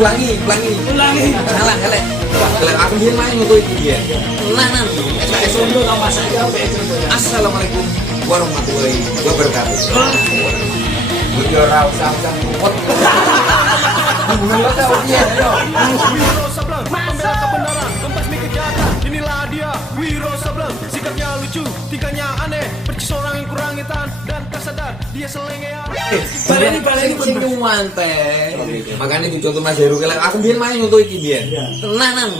ulangi. Salah elek. Elek aku biyen main ngono iki biyen. Tenanan. Contoh sama saya Assalamualaikum warahmatullahi wabarakatuh. Yo ora usah ruwet. Ngono ta piye yo. Wiro Sableng, pembela kebenaran, pembasmi kejahatan. Inilah dia, Wiro Sableng. Sikapnya lucu, tingkahnya aneh, percis orang yang kurang hitam dan tak sadar dia selengean. Baleni sing nyuwan teh. Makane dicontoh Mas Heru kelek aku biyen main ngono iki biyen. Tenanan.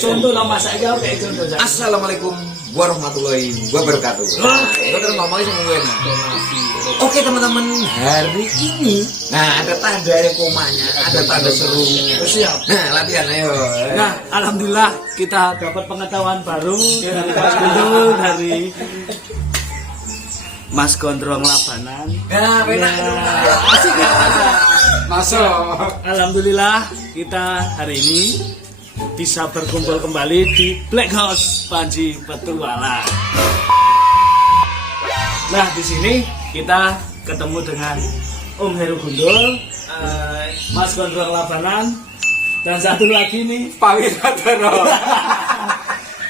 contoh sama saya contoh. Assalamualaikum warahmatullahi wabarakatuh. Itu terus ngomongnya sama gue. Oke teman-teman, hari ini ada tanda komanya, ada tanda serunya. Siap. Nah, latihan ayo. Nah, alhamdulillah kita dapat pengetahuan baru dari Mas Gundul, dari Mas Gondrong Labanan. Nah, enak. Asik ya. Masuk. Alhamdulillah kita hari ini bisa berkumpul kembali di Black House Panji Petualang. Nah, di sini kita ketemu dengan Om Heru Gundul, Mas Gondrong Labanan, dan satu lagi nih Pak Wiratoro.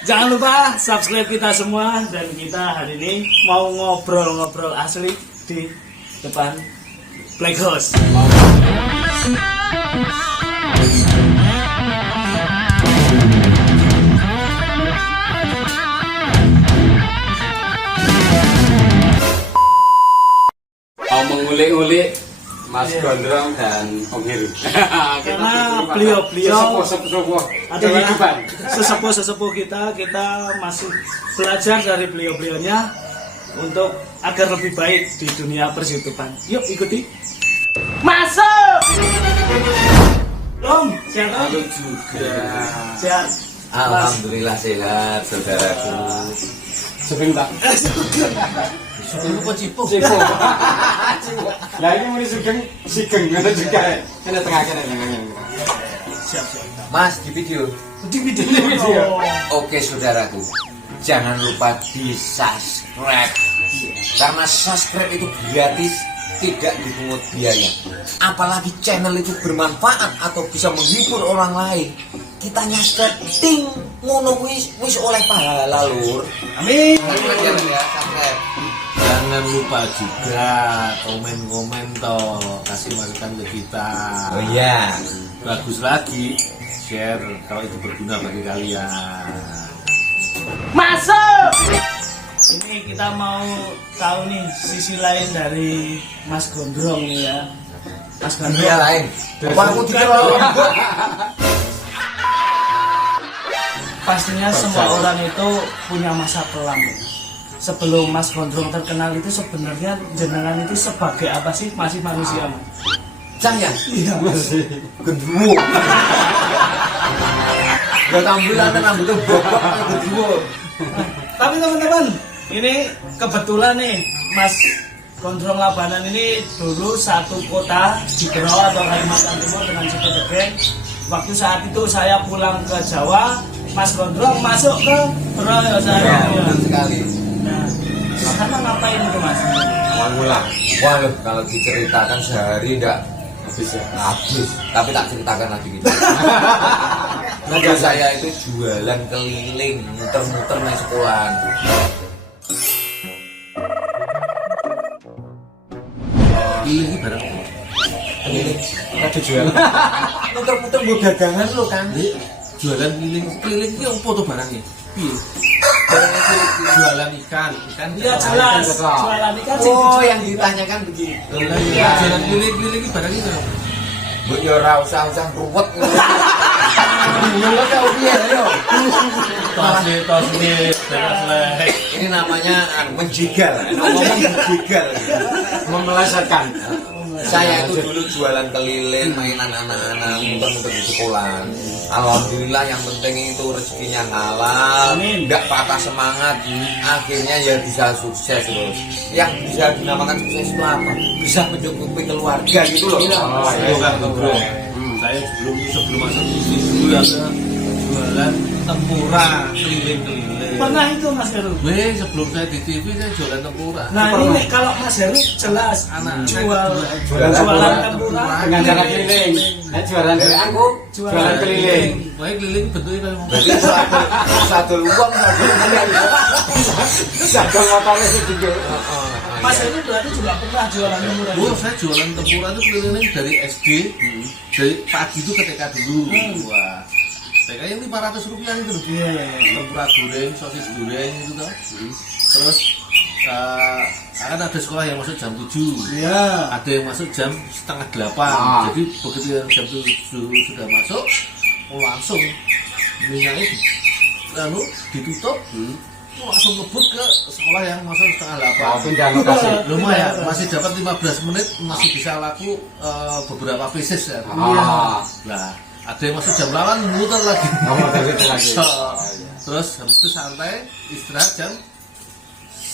Jangan lupa subscribe kita semua, dan kita hari ini mau ngobrol-ngobrol asli di depan Black House. Mau mengulik-ulik Mas Gondrong dan Om Heru. Karena beliau-beliau adalah kehidupan. sesepuh kita masih belajar dari beliau-beliaunya untuk agar lebih baik di dunia persitupan. Yuk ikuti. Masuk. Om, sehat Om? Lalu juga Sehat. Alhamdulillah sehat, saudaraku. sebentar. Lupa cipuk. Nah ini mau sugeng ngono juga. Kena tengah-tengah. Siap. Mas di video. Di video. Oke saudaraku, jangan lupa di subscribe. Karena subscribe itu gratis, tidak dipungut biaya. Apalagi channel itu bermanfaat atau bisa menghibur orang lain, kita subscribe ting ngono wis oleh pahala lur. Amin. Ya, subscribe. Jangan lupa juga komen-komen toh, kasih masukan ke kita. Oh iya. Bagus lagi share kalau itu berguna bagi kalian. Masuk. Ini kita mau tahu nih sisi lain dari Mas Gondrong nih ya. Mas Gondrong. Dunia lain. Apa aku dikira rambut? Pastinya semua orang itu punya masa kelam. Sebelum Mas Gondrong terkenal itu sebenarnya jenengan itu sebagai apa sih? Masih manusia, Mas? Saya. Iya, Masih Gendruwo. Gak tampilan rambutnya bobok gendruwo. Tapi teman-teman, ini kebetulan nih Mas Gondrong Labanan ini dulu satu kota di Gero atau Kalimantan Timur dengan Cipete. Waktu saat itu saya pulang ke Jawa, Mas Gondrong masuk ke Gero ya saya. Betul sekali. Nah, di sana ngapain itu Mas? Walah, kalau diceritakan sehari enggak habis. Tapi tak ceritakan lagi gitu. Nah, saya itu jualan keliling, muter-muter naik sekolahan. Ini barang Keliling, ada jual. muter-muter buat dagangan lo kan? jualan keliling ini apa tuh barangnya? Piye? Jualan ikan. Iya jelas, jualan ikan sih. Oh, yang ditanyakan begitu. Iya, jualan keliling ini barangnya apa? Bu yo ora usah ruwet. Ngono ta piye yo? Tos-tos Ini namanya menjegal. Ngomong menjegal. Memelesetkan. Saya itu dulu jualan keliling, mainan anak-anak, muter-muter di sekolah. Alhamdulillah yang penting itu rezekinya halal, nggak patah semangat. Akhirnya ya bisa sukses loh. Yang bisa dinamakan sukses itu apa? Bisa mencukupi keluarga gitu loh. Oh, Saya kan bro. Saya sebelum masuk bisnis dulu ya jualan tempura keliling-keliling. Pernah itu Mas Heru? Weh, sebelum saya di TV saya jualan tempura. Nah ini kalau Mas Heru jelas Anak jualan tempura dengan cara keliling. Nah, jualan Dari aku jualan keliling. Weh, keliling bentuknya kayak mau. jadi satu uang satu Satu motornya sih juga. Mas Heru berarti juga pernah jualan tempura. Oh, saya jualan tempura itu keliling dari SD, dari pagi itu ke TK dulu. Wah, TK yang 500 rupiah itu loh. Iya. Tempura goreng, sosis goreng itu kan. Terus kan ada sekolah yang masuk jam 7. Iya. Ada yang masuk jam setengah 8. Jadi begitu yang jam 7 sudah masuk, langsung minyaknya lalu ditutup, langsung ngebut ke sekolah yang masuk setengah 8. Pindah lokasi. Lumayan, masih dapat 15 menit, masih bisa laku beberapa pieces ya. Nah, ada yang masuk jam 8 muter lagi. Muter itu lagi. Terus habis itu santai, istirahat jam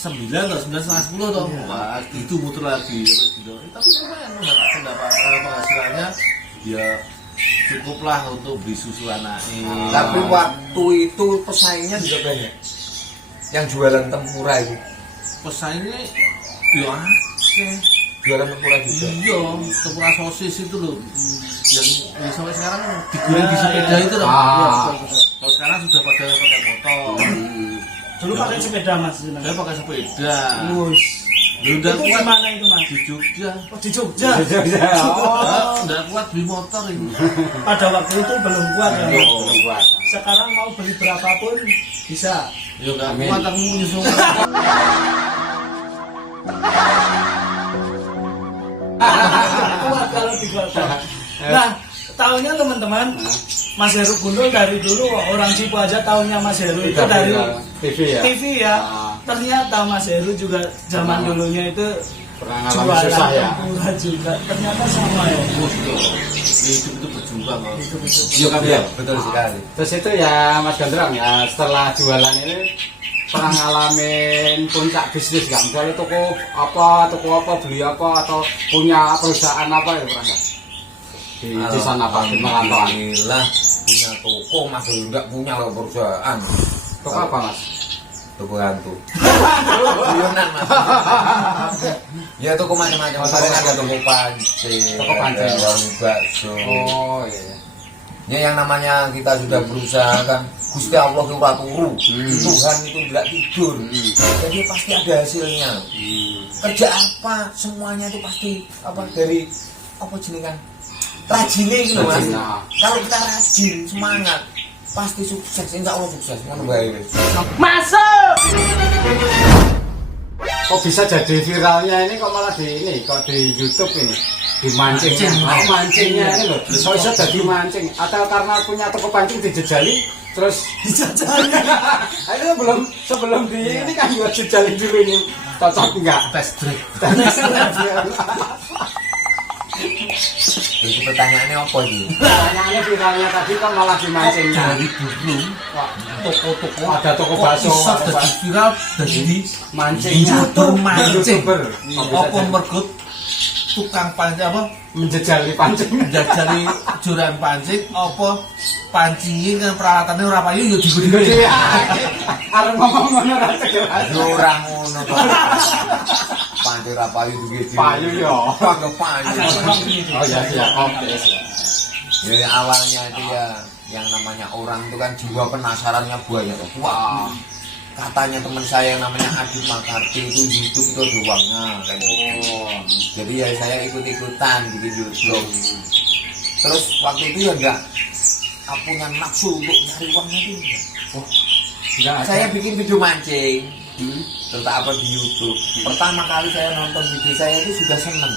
9 atau 9:30 toh. Wah, itu muter lagi gitu. Tapi lumayan penghasilannya ya cukuplah untuk beli susu anaknya. tapi waktu itu pesaingnya juga banyak yang jualan tempura itu pesaingnya ya akeh. jualan tempura juga Iya, tempura sosis itu loh. Yang sampai sekarang digoreng di sepeda itu loh. Kalau sekarang sudah pada pakai motor. Dulu pakai sepeda Mas. Saya pakai sepeda. Wus. Lu udah Itu kuat di mana itu Mas? di Jogja. Oh, di Jogja. Udah kuat beli motor ini. Pada waktu itu belum kuat ya. Mas? Oh, Buat. Sekarang mau beli berapapun bisa. ya enggak Amin. kuat aku nyusul. Kuat kalau dikuatkan. Nah, tahunya teman-teman, Mas Heru Gundul dari dulu orang Cipu aja tahunya Mas Heru itu dari TV ya. TV ya. Ternyata Mas Heru juga zaman dulunya itu Pernah ngalamin jualan susah ya. tempura juga. Ternyata sama ya. Hidup itu berjuang kalau. iya kan ya betul sekali Terus itu ya Mas Gondrong ya setelah jualan ini pernah ngalamin puncak bisnis nggak? Misalnya toko apa beli apa atau punya perusahaan apa ya pernah nggak? Di sana Pak di Merantauan. alhamdulillah punya toko mas enggak punya loh perusahaan Toko apa Mas? toko hantu guyonan mas ya toko macam-macam misalnya ada toko pancing Toko pancing. ada warung bakso Oh iya. ya yang namanya kita sudah berusaha kan Gusti Allah itu turu Tuhan itu tidak tidur jadi pasti ada hasilnya kerja apa semuanya itu pasti apa dari apa jenis kan rajinnya gitu mas Rajin, nah. kalau kita rajin semangat pasti sukses insya Allah sukses ngono bae wis. Kok bisa jadi viralnya ini kok malah di ini kok di YouTube ini dimancing mancingnya ini loh kok bisa jadi mancing atau karena punya toko pancing dijejali terus dijejali itu belum sebelum di ini kan juga jejali dulu ini cocok enggak Test drive. Jadi pertanyaannya apa sih? pertanyaannya viralnya tadi kan malah dimancingnya Dari dulu toko-toko ada toko kok bakso bisa jadi viral jadi mancingnya YouTuber mancing. YouTuber. Kok bisa Apa jadi mergut tukang pancing apa menjejali pancing menjajari juran pancing apa pancingin kan peralatannya ora payu yo digede. Iya. Arep ngomong ngono ra jelas. Yo ora ngono to. Pantir apa itu gitu. Payu yo. Pakai payu. Oh ya siap. Oke siap. Jadi awalnya itu ya yang namanya orang itu kan jiwa penasarannya banyak. Wah, katanya teman saya yang namanya Adit Makarti itu YouTube itu ada uangnya kayak gitu. Jadi ya saya ikut-ikutan bikin YouTube. Terus waktu itu ya enggak punya nafsu untuk nyari uangnya itu enggak. Enggak ada. Saya bikin video mancing terutama di YouTube. Pertama kali saya nonton video saya itu sudah seneng.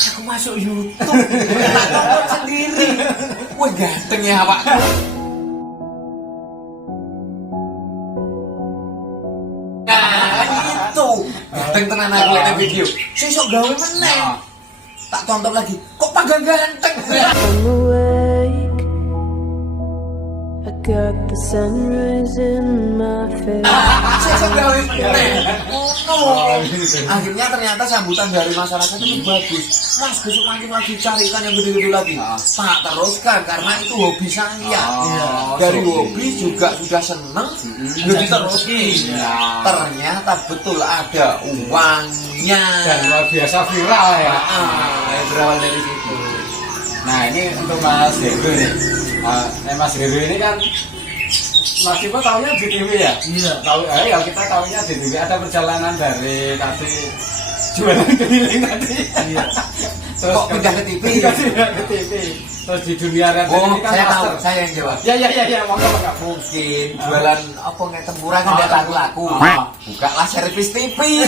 Aku masuk YouTube, tak nonton sendiri. Wah ganteng ya Pak. Nah itu ganteng tenan aku lihat video. Sesok gawe meneh. Tak tonton lagi. Kok pagak ganteng? I got the sunrise in my face. Akhirnya ternyata sambutan dari masyarakat itu bagus. Mas besok mancing lagi, carikan yang gede-gede lagi. Pak teruskan karena itu hobi saya. Dari hobi juga sudah seneng, jadi terusin. Ternyata betul ada uangnya. Dan luar biasa viral ya. Berawal dari situ. Nah ini untuk Mas Heru nih. Mas Heru ini kan Mas Ibu tahunya di TV ya? Iya. Tahu ya kita tahunya di TV. Ada perjalanan dari tadi jualan keliling tadi. Iya. Terus Kok pindah ke TV? Pindah ke TV. Terus di dunia radio Oh, ini kan saya tahu, master. saya yang jawab. Ya, monggo. Mungkin jualan apa nggak temurah kan nggak laku-laku. Bukalah servis TV.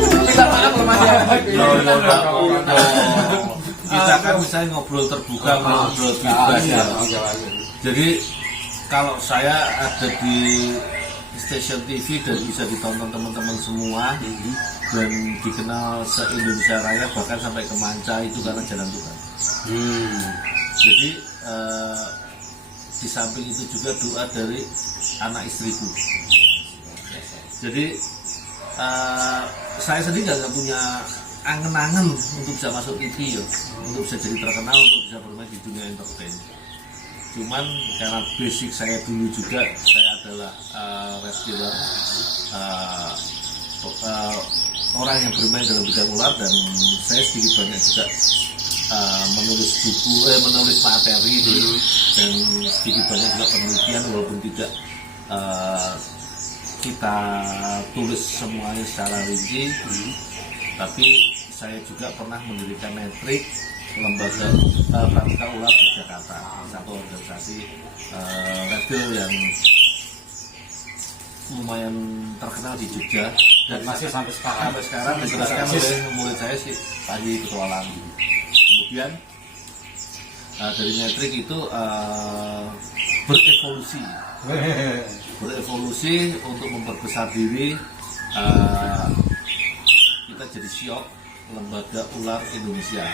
Minta maaf loh Mas ya. Kita kan misalnya ngobrol terbuka, ngobrol bebas ya. Jadi kalau saya ada di stasiun TV dan bisa ditonton teman-teman semua dan dikenal se-Indonesia Raya bahkan sampai ke manca itu karena jalan Tuhan. Jadi di samping itu juga doa dari anak istriku. Jadi saya sendiri nggak punya angen-angen untuk bisa masuk TV ya, untuk bisa jadi terkenal, untuk bisa bermain di dunia entertain. Cuman karena basic saya dulu juga saya adalah wrestler, orang yang bermain dalam bidang ular dan saya sedikit banyak juga menulis buku, menulis materi dan sedikit banyak juga penelitian walaupun tidak kita tulis semuanya secara rinci, tapi saya juga pernah mendirikan Netrik, lembaga pramuka ular di Jakarta, satu organisasi radio yang lumayan terkenal di Jogja Dan masih sampai sekarang. Sampai sekarang diteruskan oleh murid saya si Panji Petualang. Kemudian dari Netrik itu berevolusi untuk memperbesar diri. Kita jadi SIOK, Lembaga Ular Indonesia,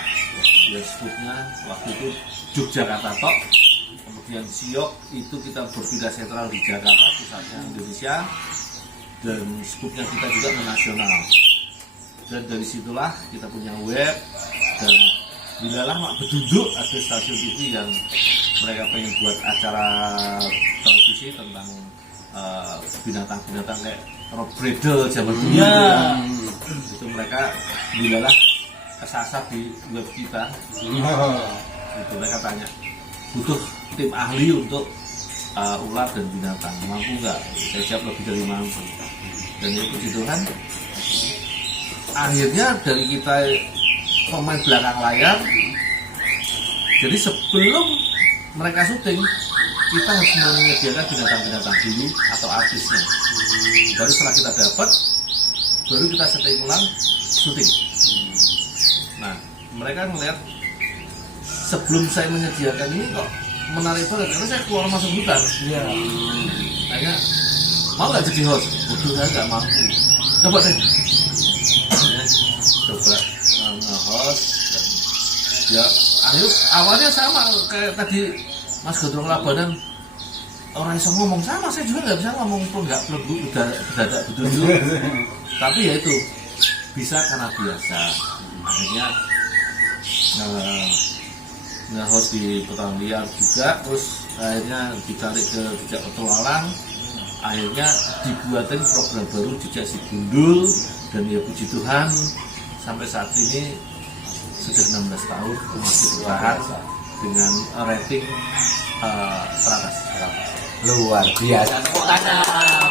yang sebutnya waktu itu Yogyakarta Tok. Kemudian SIOK itu kita berpindah sentral di Jakarta, pusatnya Indonesia, dan skupnya kita juga menasional. Dan dari situlah kita punya web, dan bila lama beduduk ada stasiun TV yang mereka pengen buat acara televisi tentang binatang-binatang kayak Rob Bredel zaman dulu. Itu mereka bilalah kesasar di web kita. Itu mereka tanya, butuh tim ahli untuk ular dan binatang, mampu nggak? Saya jawab lebih dari mampu. Dan itu puji Tuhan, akhirnya dari kita pemain belakang layar, jadi sebelum mereka syuting kita harus menyediakan binatang-binatang dulu atau artisnya. Baru setelah kita dapat, baru kita setting ulang syuting. Nah, mereka melihat sebelum saya menyediakan ini kok menarik banget karena saya keluar masuk hutan. Akhirnya mau nggak jadi host? Waduh, saya nggak mampu. Coba deh. Coba nge-host. Ya, akhirnya awalnya sama kayak tadi Mas Gondrong Labanan, orang bisa ngomong sama, saya juga nggak bisa ngomong pun nggak perlu berdadak betul. Tapi ya itu bisa karena biasa. Akhirnya nge-host di Petualang Liar juga, terus akhirnya ditarik ke Jejak Petualang, akhirnya dibuatin program baru Jejak Si Gundul, dan ya puji Tuhan sampai saat ini sudah 16 tahun masih bertahan dengan rating teratas. Luar biasa. Tepuk tangan.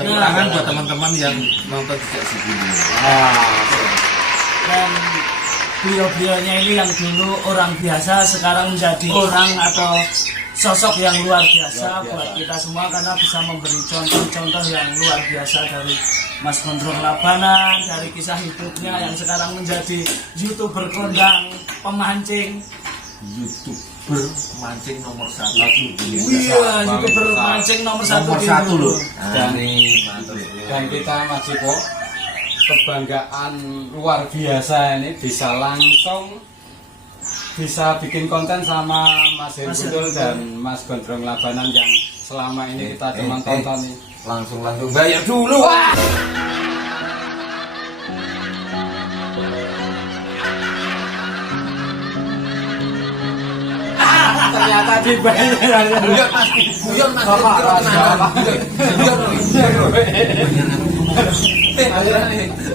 Tepuk tangan buat teman-teman yang nonton Jejak Si Gundul. Dan beliau-beliaunya ini yang dulu orang biasa sekarang menjadi orang atau sosok yang luar biasa buat kita semua karena bisa memberi contoh-contoh yang luar biasa dari Mas Gondrong Labanan, dari kisah hidupnya yang sekarang menjadi YouTuber kondang pemancing. YouTuber mancing nomor 1 Iya, YouTuber mancing nomor satu loh. Dan kita Mas Ipo kebanggaan luar biasa ini bisa langsung bisa bikin konten sama Mas Hergudul dan Mas Gondrong Labanan yang selama ini kita cuma tonton nih. Langsung bayar dulu. Wah. Ternyata dibayar. Guyon Mas, guyon Mas. Guyon.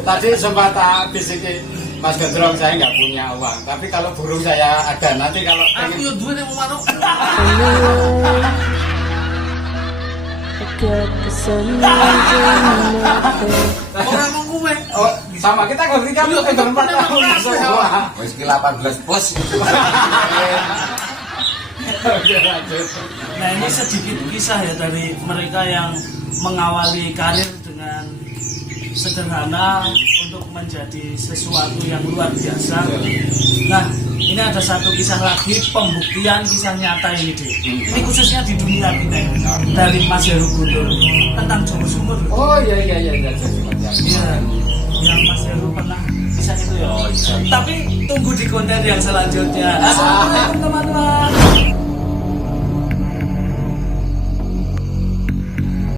Tadi sempat tak bisikin Mas Gondrong, saya nggak punya uang, tapi kalau burung saya ada, nanti kalau Aku yo duwe ning omahku. I got the sunrise in my face. Ora mau kowe. oh, sama kita kalau kita berempat tahun semua. Wis ki 18 plus. Oke, lanjut. Nah ini sedikit kisah ya dari mereka yang mengawali karir dengan sederhana untuk menjadi sesuatu yang luar biasa. Nah ini ada satu kisah lagi, pembuktian kisah nyata ini deh. Ini khususnya di dunia kita ini, dari Mas Hergudul tentang Jawa Sumur. Oh iya. Iya, yang Mas Heru pernah kisah itu ya. Tapi tunggu di konten yang selanjutnya. Assalamualaikum teman-teman.